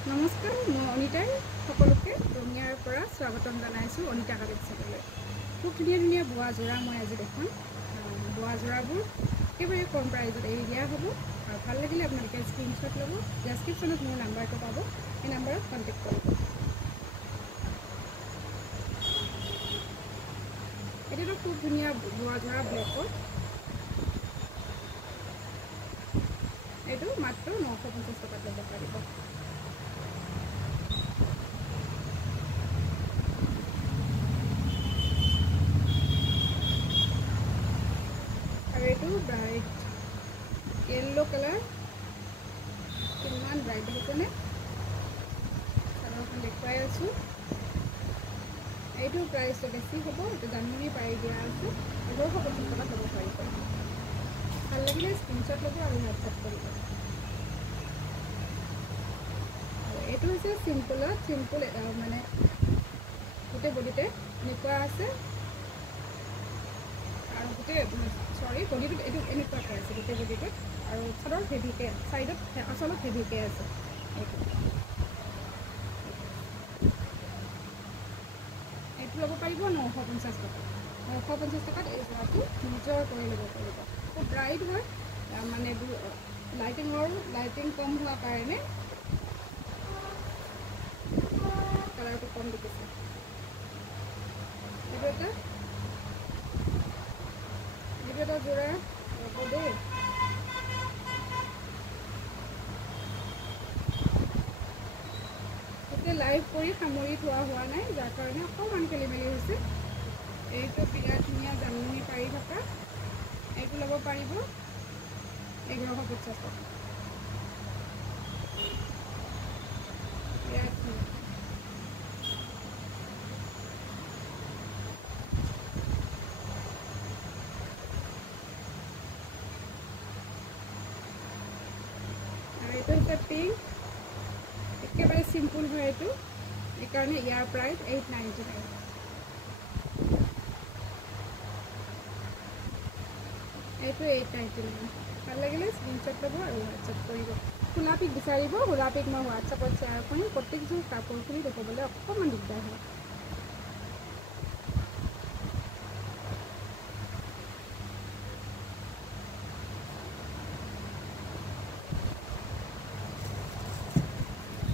নমস্কাৰ, মই অনিতাই সকলোকে ৰঙিয়াৰ পৰা স্বাগতম জনাইছোঁ অনিতা কালেকশ্যনলৈ। খুব ধুনীয়া ধুনীয়া বোৱা যোৰা মই আজি দেখুৱাম। বোৱা যোৰাবোৰ একেবাৰে কম প্ৰাইজত এৰি দিয়া হ'ব। আৰু ভাল লাগিলে আপোনালোকে স্ক্ৰীনশ্বট ল'ব, ডেছক্ৰিপশ্যনত মোৰ নাম্বাৰটো পাব, সেই নাম্বাৰত কণ্টেক্ট কৰিব। এতিয়াতো খুব ধুনীয়া বোৱা যোৰা ব্লেকত, এইটো মাত্ৰ 950 টকাত ল'ব পাৰিব। আৰু এইটো ব্ৰাইট য়েল্ল' কালাৰ, কিমান ব্ৰাইট দেখিছেনে? চাদৰখন দেখুৱাই আছোঁ। এইটো প্ৰাইচটো বেছি হ'ব, এইটো জানুৱাৰী পাই দিয়া আছে। 1150 টকাত ল'ব পাৰিব। ভাল লাগিলে স্ক্ৰীনশ্বট ল'ব আৰু হোৱাটছআপ কৰিব। আৰু এইটো হৈছে চিম্পুলত, চিম্পুল মানে গোটেই বডিতে এনেকুৱা আছে, আৰু গোটেই বডিটোত এইটো এনেকুৱাকৈ আছে গোটেই বডিটোত, আৰু চাদৰ হেভিকৈ ছাইডত আচলত হেভিকৈ আছে। এইটো ল'ব পাৰিব 950 টকা। 950 টকাত এই যোৰাটো নিজৰ কৰি ল'ব পাৰিব। খুব ব্ৰাইট হয়, মানে লাইটিং কম হোৱাৰ কাৰণে কালাৰটো কম দেখিছে। এইটো এটা যোৰা হ'ব দেই। গোটেই লাইভ কৰি সামৰি থোৱা হোৱা নাই, যাৰ কাৰণে অকণমান খেলি মেলি হৈছে। এইটো বিৰাট ধুনীয়া জামুনি পাৰি থকা, এইটো ল'ব পাৰিব 1150 টকা। বিৰাট ধুনীয়া। আৰু এইটো হৈছে পিংক, একেবাৰে চিম্পুল হয় এইটো, সেইকাৰণে ইয়াৰ প্ৰাইচ 899। এইটো 899। ভাল লাগিলে স্ক্ৰীনশ্বট ল'ব আৰু হোৱাটছআপ কৰিব। খোলা পিক বিচাৰিব, খোলা পিক মই হোৱাটছআপত শ্বেয়াৰ কৰিম। প্ৰত্যেকযোৰ কাপোৰ খুলি দেখুৱাবলৈ অকণমান দিগদাৰ হয়।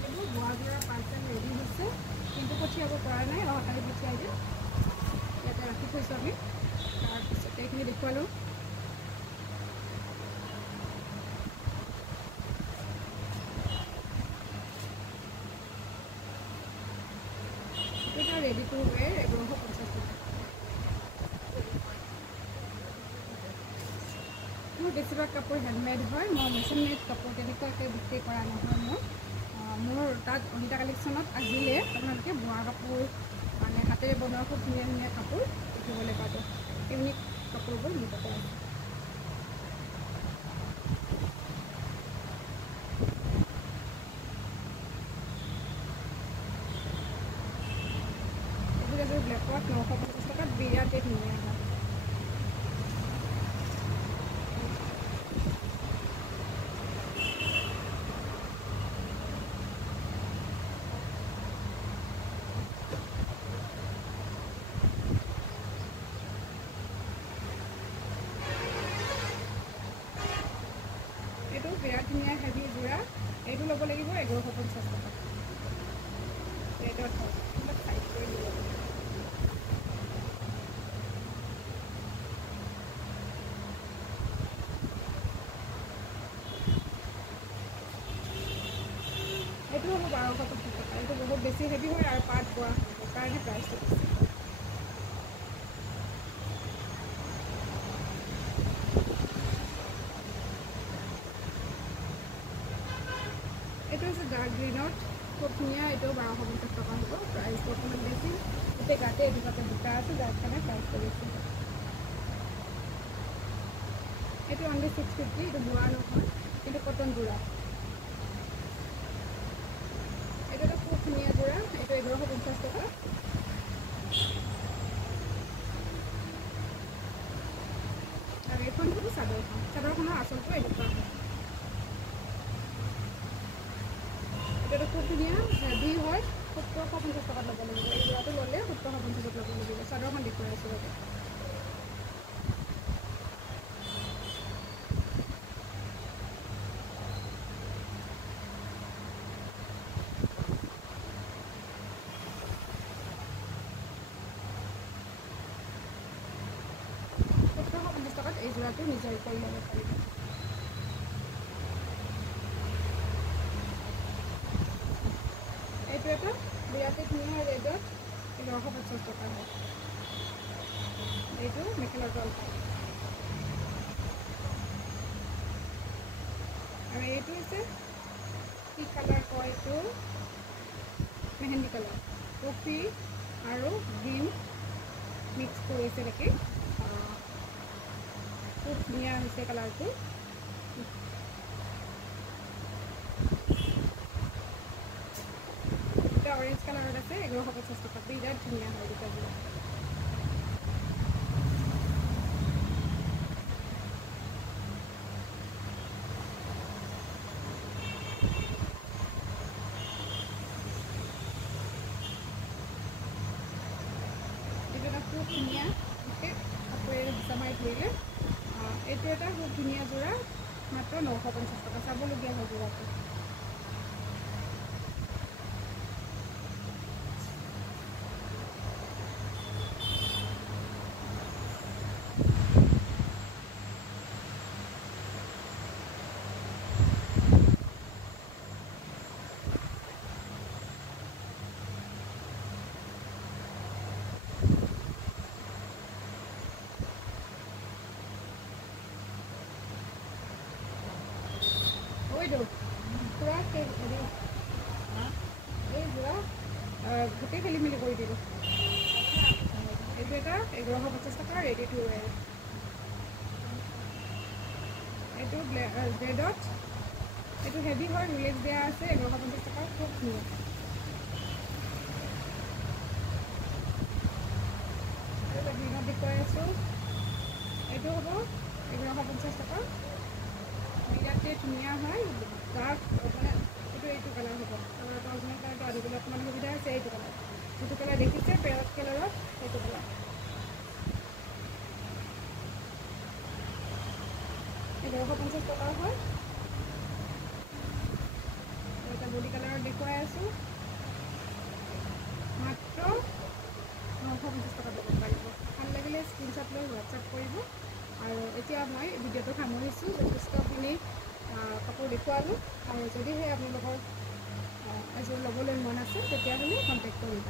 এইবোৰ বোৱা যোৰা পাৰ্চেল ৰেডি হৈছে, কিন্তু পঠিয়াব পৰা নাই। কালি পঠিয়াই দিম। ইয়াতে ৰাখি থৈছোঁ আমি। তাৰপিছতে এইখিনি দেখুৱালোঁ। এইটো ৰেডি টু ৱেৰ 1150 টকা। মোৰ বেছিভাগ কাপোৰ হেণ্ডমেড হয়, মই মেচিন মেড কাপোৰ তেনেকুৱাকৈ বিক্ৰী কৰা নহয়। মোৰ তাত অনিতা কালেকশ্যনত আহিলে আপোনালোকে বোৱা কাপোৰ, মানে হাতেৰে বনোৱা খুব ধুনীয়া ধুনীয়া কাপোৰ দেখিবলৈ পাব। ইউনিক কাপোৰবোৰ মোৰ তাতে আছে। এযোৰ ব্লেকত 950 টকাত বিৰাটেই ধুনীয়া হয়। এইটো বিৰাট ধুনীয়া হেভি যোৰা, এইটো ল'ব লাগিব 1150 টকা। ৰেডত হয়, অলপ টাইট কৰি দিব লাগিব। এইটো হ'ব 1250 টকা। এইটো বহুত বেছি হেভি হয় আৰু পাত বোৱা হয়, সেইকাৰণে প্ৰাইচটো বেছি। এইটো হৈছে ডাৰ্ক গ্ৰীণত, খুব ধুনীয়া। এইটো 1250 টকা হ'ব। প্ৰাইচটো অকণমান বেছি, গোটেই গাতে এদিনতে বুটা আছে, যাৰ কাৰণে প্ৰাইচটো বেছি। এইটো অনলি 650। এইটো বোৱা নহয়, কিন্তু কটন যোৰা। এইটো এটা খুব ধুনীয়া যোৰা, এইটো 1150 টকা। আৰু এইখন হ'ল চাদৰখনৰ আঁচলটো এনেকুৱা হয়। এইটো খুব খুব ধুনীয়া হেভি হয় 1750 টকাত ল'ব লাগিব এই যোৰাটো ল'লে 1750 ল'ব লাগিব চাদৰখন দেখুৱাই আছোঁ ৰ'ব এই যোৰাটো নিজৰ কৰি ল'ব পাৰিব এইটো এটা বিৰাটেই ধুনীয়া ৰেডত 1150 টকা হয় এইটো মেখেলা তল পায় আৰু এইটো হৈছে কি কালাৰ কয় এইটো মেহেন্দি কালাৰ কফি আৰু গ্ৰীণ মিক্স কৰিছে নেকি খুব ধুনীয়া হৈছে কালাৰটো এটা অৰেঞ্জ কালাৰত আছে 1150 টকা বিৰাট ধুনীয়া হয় দুটাবোৰ এইটো এটা খুব ধুনীয়া ওকে কাপোৰেৰে ভিচা মাৰি ধৰিলে এইটো এটা খুব ধুনীয়া যোৰা মাত্ৰ 950 টকা চাবলগীয়া হয় যোৰাটো পুৰা হেৰি এই যোৰা গোটেই খেলি মেলি কৰি দিলোঁ এইটো এটা 1150 টকা ৰেডি টু ৱেৰ এইটো ব্ৰেডত এইটো হেভি হয় ৰিলেক্স দিয়া আছে 1150 টকা খুব ধুনীয়া এইটো গ্ৰীণত দেখুৱাই আছোঁ এইটো হ'ব 1150 টকা বিৰাটেই ধুনীয়া হয় ডাৰ্ক মানে এইটো কালাৰ হ'ব কালাৰটো অৰিজিনেল কালাৰটো আনিবলৈ অকণমান সুবিধা হৈছে এইটো কালাৰ যিটো কালাৰ দেখিছে পেৰট কালাৰত সেইটো কালাৰ 1150 টকা হয় এটা বডি কালাৰত দেখুৱাই আছোঁ মাত্ৰ 950 টকা দিব পাৰিব ভাল লাগিলে স্ক্ৰীনশ্বট লৈ হোৱাটছআপ কৰিব আৰু এতিয়া মই ভিডিঅ'টো সামৰিছোঁ যথেষ্টখিনি কাপোৰ দেখুৱালোঁ আৰু যদিহে আপোনালোকৰ এযোৰ ল'বলৈ মন আছে তেতিয়াহ'লে কণ্টেক্ট কৰিব